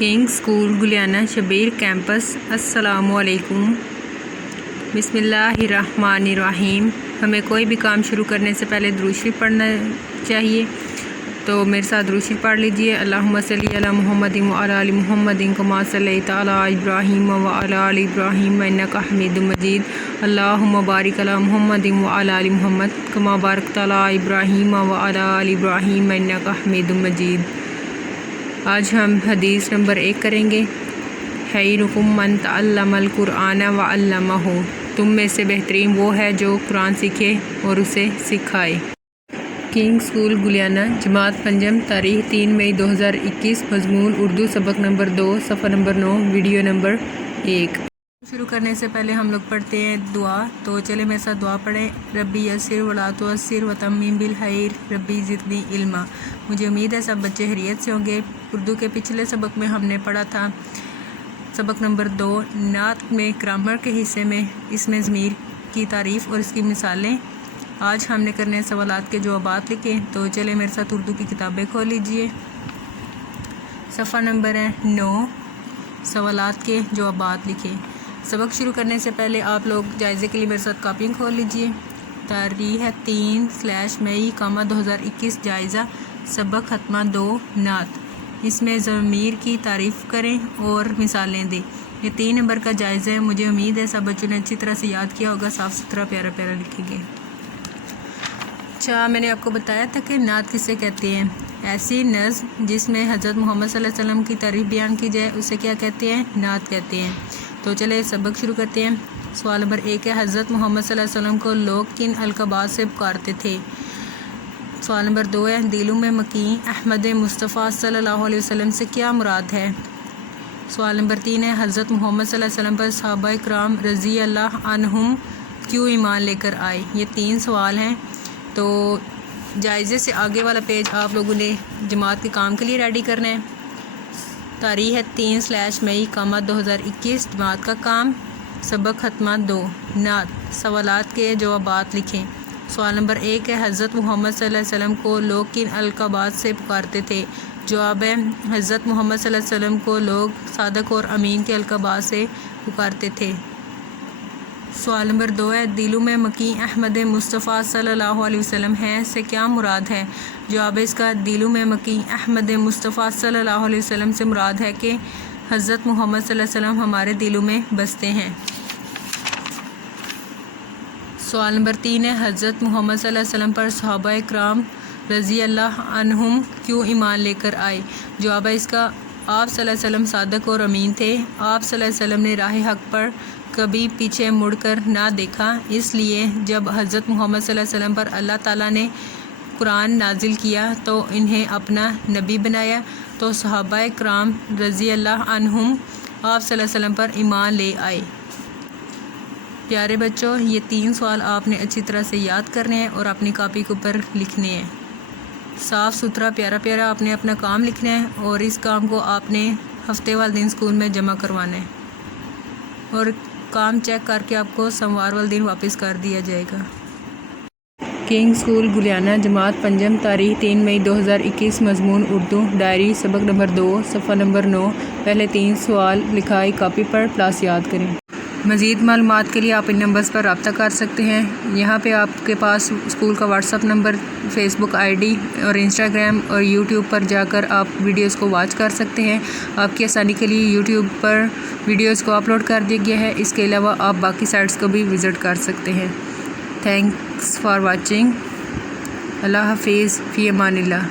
King school Gulyana Shabbir campus. السلام علیکم۔ بسم اللہ الرحمن الرحیم۔ ہمیں کوئی بھی کام شروع کرنے سے پہلے درود شریف پڑھنا چاہیے، تو میرے ساتھ درود شریف پڑھ لیجئے۔ اللہم صلی علی محمد وعلی آل محمد کما صلیت علی ابراہیم وعلی آل ابراہیم انک حمید مجید۔ اللہم بارک علی محمد وعلی آل محمد کما بارکت علی ابراہیم وعلی آل ابراہیم انک حمید مجید۔ آج ہم حدیث نمبر 1 کریں گے۔ خیرکم من تعلم القرآن وعلمہ، تم میں سے بہترین وہ ہے جو قرآن سیکھے اور اسے سکھائے۔ کنگ اسکول گلیانہ، جماعت پنجم، تاریخ 3 مئی 2021، مضمون اردو، سبق نمبر 2، صفحہ نمبر 9، ویڈیو نمبر 1۔ شروع کرنے سے پہلے ہم لوگ پڑھتے ہیں دعا، تو چلے میرے ساتھ دعا پڑھیں۔ ربی یسر ولا تعسر وتمم بالخیر ربی زدنی علما۔ مجھے امید ہے سب بچے خیریت سے ہوں گے۔ اردو کے پچھلے سبق میں ہم نے پڑھا تھا سبق نمبر 2، نعت میں گرامر کے حصے میں اسم ضمیر کی تعریف اور اس کی مثالیں۔ آج ہم نے کرنے سوالات کے جوابات لکھے، تو چلے میرے ساتھ اردو کی کتابیں کھول لیجئے۔ صفحہ نمبر ہے 9، سوالات کے جوابات لکھے۔ سبق شروع کرنے سے پہلے آپ لوگ جائزے کے لیے میرے ساتھ کاپیاں کھول لیجئے۔ تاریخ ہے 3/مئی، 2021، جائزہ سبق ختمہ 2، نعت۔ اس میں ضمیر کی تعریف کریں اور مثالیں دیں۔ یہ 3 نمبر کا جائزہ ہے۔ مجھے امید ہے سب بچوں نے اچھی طرح سے یاد کیا ہوگا، صاف ستھرا پیارا پیارا لکھیں گے۔ اچھا، میں نے آپ کو بتایا تھا کہ نعت کسے کہتے ہیں۔ ایسی نظم جس میں حضرت محمد صلی اللہ علیہ وسلم کی تعریف بیان کی جائے اسے کیا کہتے ہیں؟ نعت کہتے ہیں۔ تو چلے سبق شروع کرتے ہیں۔ سوال نمبر 1 ہے، حضرت محمد صلی اللہ علیہ وسلم کو لوگ کن القابات سے پکارتے تھے؟ سوال نمبر 2 ہے، دلوں میں مکین احمد مصطفیٰ صلی اللہ علیہ وسلم سے کیا مراد ہے؟ سوال نمبر 3 ہے، حضرت محمد صلی اللہ علیہ وسلم پر صحابہ کرام رضی اللہ عنہم کیوں ایمان لے کر آئے؟ یہ 3 سوال ہیں۔ تو جائزے سے آگے والا پیج آپ لوگوں نے جماعت کے کام کے لیے ریڈی کرنا ہے۔ تاریخ ہے 3/مئی، 2021، جماعت کا کام، سبق ختمہ 2، نعت۔ سوالات کے جوابات لکھیں۔ سوال نمبر 1 ہے، حضرت محمد صلی اللہ علیہ وسلم کو لوگ کن القابات سے پکارتے تھے؟ جواب ہے، حضرت محمد صلی اللہ علیہ وسلم کو لوگ صادق اور امین کے القابات سے پکارتے تھے۔ سوال نمبر 2 ہے، دلوں میں مکین احمد مصطفیٰ صلی اللہ علیہ وسلم ہیں سے کیا مراد ہے؟ جواب ہے اس کا، دلوں میں مکین احمد مصطفیٰ صلی اللہ علیہ وسلم سے مراد ہے کہ حضرت محمد صلی اللہ علیہ وسلم ہمارے دلوں میں بستے ہیں۔ سوال نمبر 3 ہے، حضرت محمد صلی اللہ علیہ وسلم پر صحابہ کرام رضی اللہ عنہم کیوں ایمان لے کر آئے؟ جواب ہے اس کا، آپ صلی اللہ علیہ وسلم صادق اور امین تھے۔ آپ صلی اللہ علیہ وسلم نے راہ حق پر کبھی پیچھے مڑ کر نہ دیکھا، اس لیے جب حضرت محمد صلی اللہ علیہ وسلم پر اللہ تعالیٰ نے قرآن نازل کیا تو انہیں اپنا نبی بنایا، تو صحابہ کرام رضی اللہ عنہم آپ صلی اللہ علیہ وسلم پر ایمان لے آئے۔ پیارے بچوں، یہ 3 سوال آپ نے اچھی طرح سے یاد کرنے ہیں اور اپنی کاپی کے اوپر لکھنے ہیں۔ صاف ستھرا پیارا پیارا آپ نے اپنا کام لکھنا ہے، اور اس کام کو آپ نے ہفتے والے دن اسکول میں جمع کروانا ہے، اور کام چیک کر کے آپ کو سوموار والے دن واپس کر دیا جائے گا۔ کنگ اسکول گلیانہ، جماعت پنجم، تاریخ 3 مئی 2021، مضمون اردو، ڈائری، سبق نمبر 2، صفحہ نمبر 9۔ پہلے 3 سوال لکھائی کاپی پر پلاس یاد کریں۔ مزید معلومات کے لیے آپ ان نمبرز پر رابطہ کر سکتے ہیں۔ یہاں پہ آپ کے پاس اسکول کا واٹس ایپ نمبر، فیس بک ID اور انسٹاگرام اور یوٹیوب پر جا کر آپ ویڈیوز کو واچ کر سکتے ہیں۔ آپ کی آسانی کے لیے یوٹیوب پر ویڈیوز کو اپلوڈ کر دیا گیا ہے۔ اس کے علاوہ آپ باقی سائٹس کو بھی وزٹ کر سکتے ہیں۔ Thanks for watching. اللہ حافظ، فی امان اللہ۔